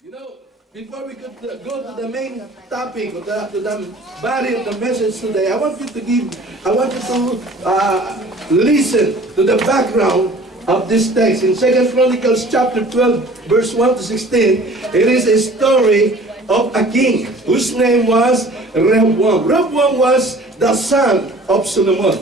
You know, before we could go to the main topic, to the body of the message today, I want you to listen to the background of this text. In 2 Chronicles chapter 12, verse 1 to 16, it is a story of a king whose name was Rehoboam. Rehoboam was the son of Solomon.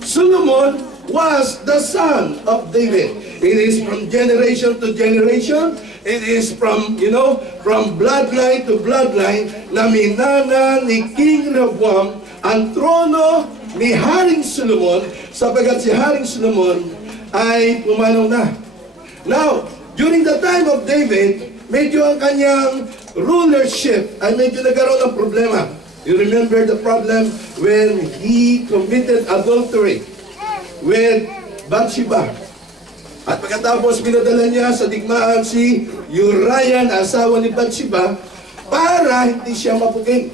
Solomon was the son of David. It is from generation to generation. It is from bloodline to bloodline na minana ni King Rehoboam ang trono ni Haring Solomon sapagat si Haring Solomon ay pumanaw na. Now, during the time of David, medyo ang kanyang rulership ay medyo nagkaroon ng problema. You remember the problem when he committed adultery with Bathsheba. At pagkatapos pinadala niya sa digmaan si Uriah na asawa ni Bathsheba para hindi siya mapuging.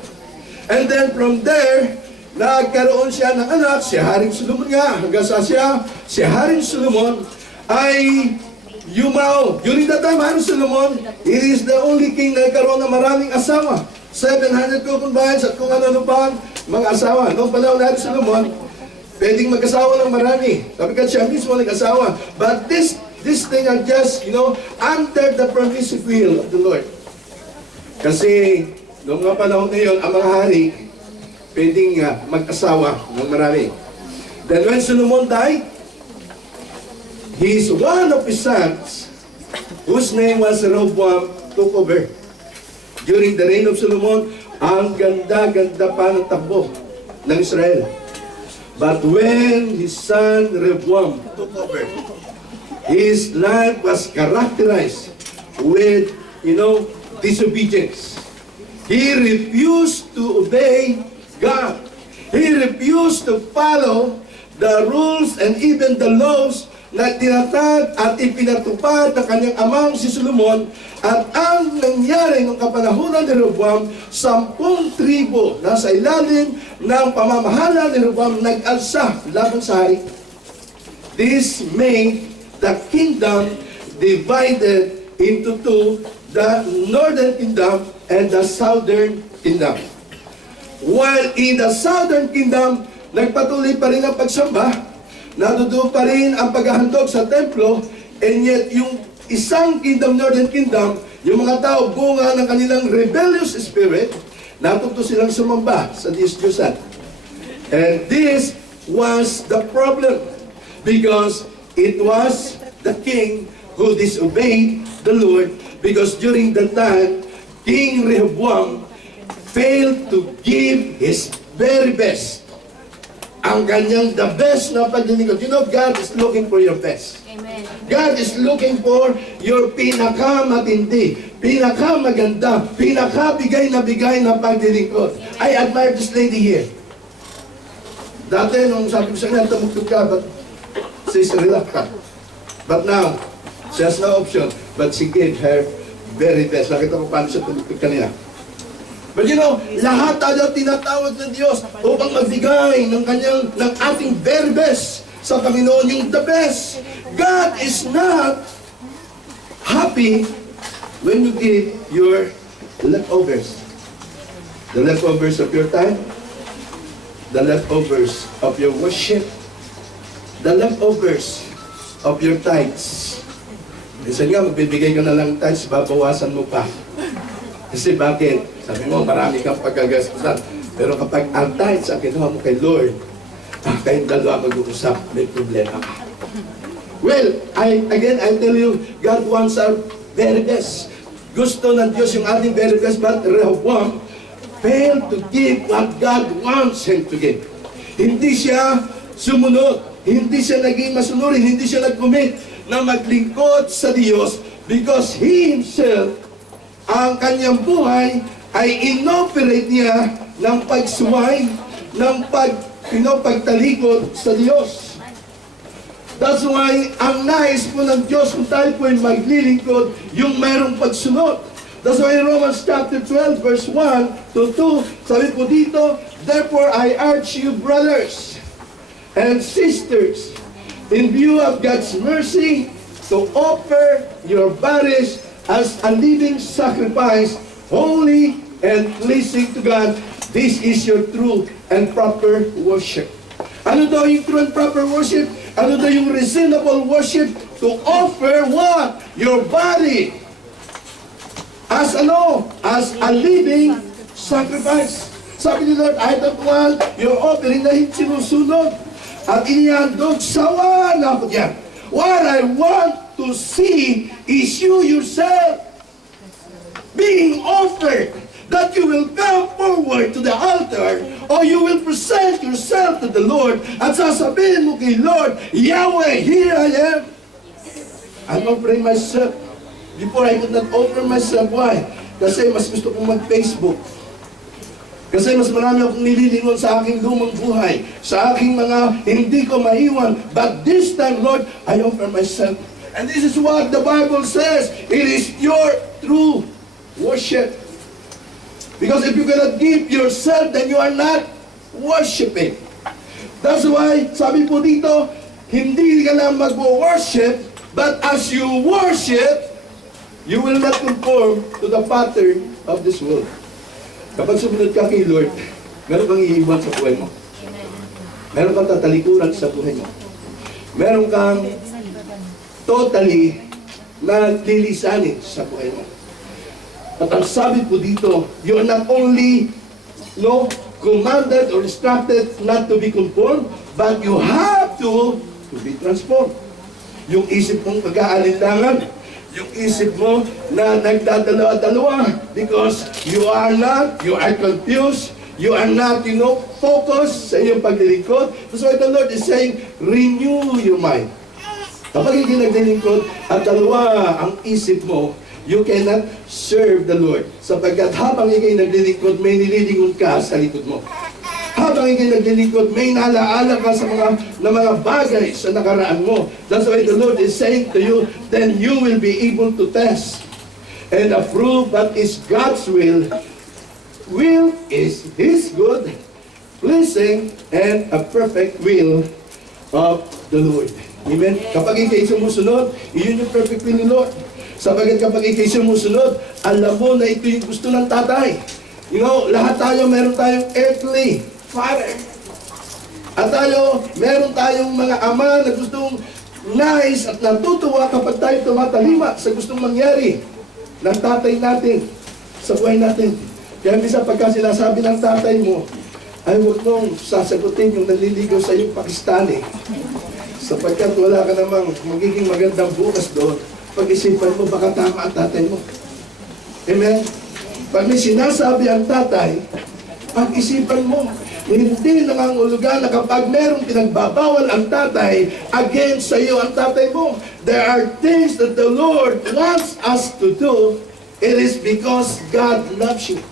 And then from there, nagkaroon siya ng anak, si Haring Solomon nga. Hanggang sa si Haring Solomon ay yumao. During that time, Haring Solomon, it is the only king na nagkaroon ng maraming asawa. 700 concubines at kung ano pang mga asawa. Noong panahon ni Haring Solomon, pwedeng mag-asawa ng marami. Sabigat siya mismo nag-asawa. But this thing are just, under the permissive will of the Lord. Kasi, noong mga panahon na yun, ang mga hari, pwedeng mag-asawa ng marami. Then when Solomon died, one of his sons, whose name was Rehoboam, took over. During the reign of Solomon, ang ganda-ganda pa ng takbo ng Israel. But when his son Rehoboam took over, his life was characterized with, disobedience. He refused to obey God. He refused to follow the rules and even the laws na tinatag at ipinatupad ng kanyang amang si Solomon. At ang nangyari ng kapanahunan ni Rehoboam, 10 tribo na sa ilalim ng pamamahala ni Rehoboam nag-alsa laban sa hari. This made the kingdom divided into two, the northern kingdom and the southern kingdom. While in the southern kingdom, nagpatuloy pa rin ang pagsamba, natutuwa pa rin ang paghahandog sa templo, and yet yung isang kingdom, northern kingdom, yung mga tao bunga ng kanilang rebellious spirit, natuto silang sumamba sa Diyos-Diyosan. And this was the problem because it was the king who disobeyed the Lord, because during the time, King Rehoboam failed to give his very best. Ang kanyang the best na paglilingkod. God is looking for your best. Amen. God is looking for your pinakamatindi, pinakamaganda, pinakabigay na paglilingkod. I admire this lady here. Dati, nung sabi ko sa kanya, tumugtog ka, but she's reluctant. But now, she has no option, but she gave her very best. Nakita ko paano siya tumugtog kanina. But lahat tayo tinatawag ng Diyos upang magbigay ng ating very best sa Panginoon, yung the best. God is not happy when you give your leftovers. The leftovers of your time, the leftovers of your worship, the leftovers of your tithes. Minsan nga, magbibigay ka na lang tithes, babawasan mo pa. Kasi bakit? Sabi mo, marami kang pagkagastusan. Pero kapag ang tithes ang kinuha mo kay Lord, kayong dalawa mag-uusap, may problema ka. Well, I tell you, God wants our very best. Gusto ng Diyos yung ating very best, but Rehoboam failed to give what God wants him to give. Hindi siya sumunod, hindi siya naging masunurin, hindi siya nag-commit na maglingkod sa Diyos because he himself, ang kanyang buhay ay inoperate niya ng pagsuway, ng pagtalikod sa Diyos. That's why, ang nais po ng Diyos kung tayo po ay maglilingkod, yung mayroong pagsunod. That's why in Romans chapter 12, verse 1 to 2, sabi po dito, therefore I urge you, brothers and sisters, in view of God's mercy, to offer your bodies as a living sacrifice, holy and pleasing to God. This is your true and proper worship. Ano daw yung true and proper worship? Ano daw yung reasonable worship? To offer what? Your body. As ano? As a living sacrifice. Sabi ni Lord, I don't want your offering na sinusunod at inihandog. Sawa na ako diyan. What I want to see is you yourself being offered. That you will come forward to the altar or you will present yourself to the Lord at sasabihin mo kay Lord, Yahweh, here I am. I'm offering myself. Before I could not offer myself. Why? Kasi mas gusto kong mag-Facebook. Kasi mas marami akong nililingon sa aking lumang buhay, sa aking mga hindi ko maiwan. But this time, Lord, I offer myself. And this is what the Bible says. It is your true worship. Because if you cannot give yourself, then you are not worshiping. That's why, sabi po dito, hindi ka lang mag-worship, but as you worship, you will not conform to the pattern of this world. Kapag sumunod ka kay Lord, meron kang iiwan sa buhay mo. Meron kang tatalikuran sa buhay mo. Meron kang totally na lilisanin sa buhay mo. At ang sabi po dito, you are not only commanded or instructed not to be conformed, but you have to be transformed. Yung isip mong pag-aalinlangan, yung isip mo na nagdadalawa-dalawa because you are confused, you are not, focused sa iyong paglilingkod. That's why the Lord is saying, renew your mind. Kapag hindi naglilingkod at dalawa ang isip mo, you cannot serve the Lord. Sapagkat habang ikay naglilingkod, may nililingon ka sa likod mo. Habang ikay naglilingkod, may naalaala ka sa mga bagay sa nakaraan mo. That's why the Lord is saying to you, then you will be able to test and approve what is God's will. Will is His good, pleasing, and a perfect will of the Lord. Amen? Kapag ikay sumusunod, iyon yung perfect will ni Lord. Sabagat kapag ikay sumusunod, alam mo na ito yung gusto ng tatay. Lahat tayo, meron tayong earthly father. At meron tayong mga ama na gustong nais at natutuwa kapag tayo tumatalima sa gustong mangyari ng tatay natin sa buhay natin. Kaya minsan pagka sinasabi ng tatay mo, ay huwag mong sasagutin yung naliligaw sa iyong Pakistani. Sapagkat wala ka namang magiging magandang bukas doon. Pag-isipan mo, baka tama ang tatay mo. Amen? Pag may sinasabi ang tatay, pag-isipan mo. Hindi nangangulugan na kapag merong pinagbabawal ang tatay, against sa iyo ang tatay mo. There are things that the Lord wants us to do. It is because God loves you.